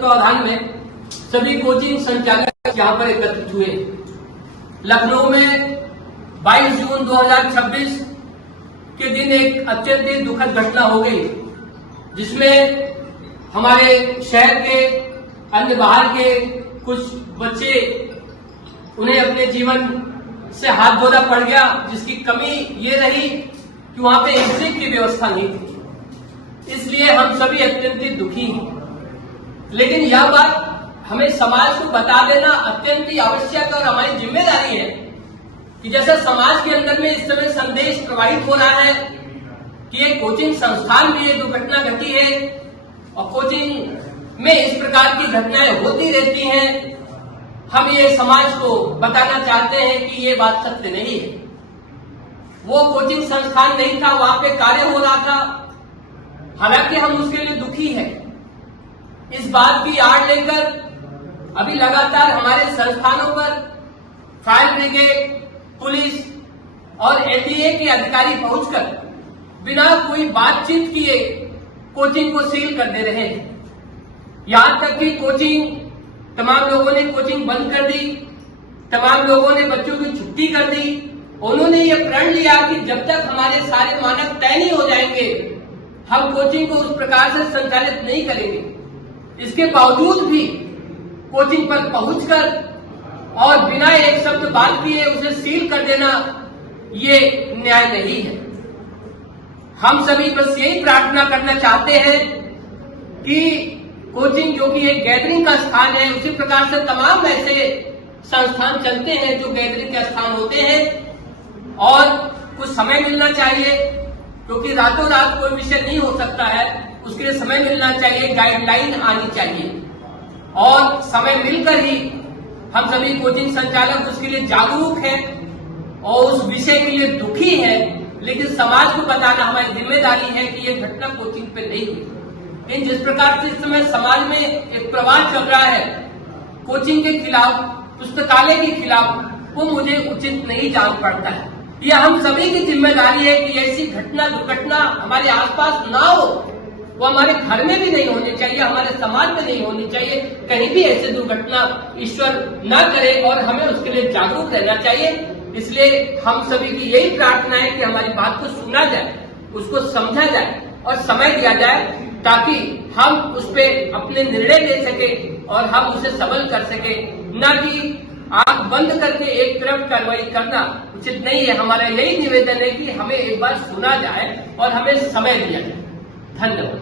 तत्वावधान में सभी कोचिंग संचालक यहाँ पर एकत्रित हुए। लखनऊ में 22 जून 2026 के दिन एक अत्यंत ही दुखद घटना हो गई, जिसमें हमारे शहर के अन्य बाहर के कुछ बच्चे उन्हें अपने जीवन से हाथ धोना पड़ गया, जिसकी कमी ये रही कि वहां पे एग्जिट की व्यवस्था नहीं थी। इसलिए हम सभी अत्यंत ही दुखी हैं। लेकिन यह बात हमें समाज को बता देना अत्यंत ही आवश्यक और हमारी जिम्मेदारी है कि जैसे समाज के अंदर में इस समय संदेश प्रवाहित हो रहा है कि एक कोचिंग संस्थान में ये दुर्घटना घटी है और कोचिंग में इस प्रकार की घटनाएं होती रहती हैं, हम ये समाज को बताना चाहते हैं कि ये बात सत्य नहीं है। वो कोचिंग संस्थान नहीं था, वहां पे कार्य हो रहा था। हालांकि हम उसके लिए दुखी हैं। इस बात की आड़ लेकर अभी लगातार हमारे संस्थानों पर फायर ब्रिगेड, पुलिस और एनडीए के अधिकारी पहुंचकर बिना कोई बातचीत किए कोचिंग को सील कर दे रहे हैं। यहां तक कि तमाम लोगों ने कोचिंग बंद कर दी, तमाम लोगों ने बच्चों की छुट्टी कर दी। उन्होंने ये प्रण लिया कि जब तक हमारे सारे मानक तय नहीं हो जाएंगे, हम कोचिंग को उस प्रकार से संचालित नहीं करेंगे। इसके बावजूद भी कोचिंग पर पहुंचकर और बिना एक शब्द बात किए उसे सील कर देना, ये न्याय नहीं है। हम सभी बस यही प्रार्थना करना चाहते हैं कि कोचिंग जो कि एक गैदरिंग का स्थान है, उसी प्रकार से तमाम ऐसे संस्थान चलते हैं जो गैदरिंग के स्थान होते हैं, और कुछ समय मिलना चाहिए, क्योंकि रातों रात कोई विषय नहीं हो सकता है। उसके लिए समय मिलना चाहिए, गाइडलाइन आनी चाहिए, और समय मिलकर ही हम सभी कोचिंग संचालक उसके लिए जागरूक हैं और उस विषय के लिए दुखी है। लेकिन समाज को बताना हमारी जिम्मेदारी है कि ये घटना कोचिंग पे नहीं हुई। लेकिन जिस प्रकार से इस समय समाज में एक प्रवाद चल रहा है कोचिंग के खिलाफ, पुस्तकालय के खिलाफ, वो मुझे उचित नहीं जान पड़ता है। यह हम सभी की जिम्मेदारी है कि ऐसी घटना दुर्घटना हमारे आसपास ना हो, वो हमारे घर में भी नहीं होनी चाहिए, हमारे समाज में नहीं होनी चाहिए। कहीं भी ऐसी दुर्घटना ईश्वर न करे और हमें उसके लिए जागरूक रहना चाहिए। इसलिए हम सभी की यही प्रार्थना है कि हमारी बात को सुना जाए, उसको समझा जाए और समय दिया जाए, ताकि हम उस पर अपने निर्णय ले सके और हम उसे सबल कर सके। न कि आंख बंद करके एक तरफ कार्रवाई करना उचित नहीं है। हमारा यही निवेदन है कि हमें एक बार सुना जाए और हमें समय दिया जाए। धन्यवाद।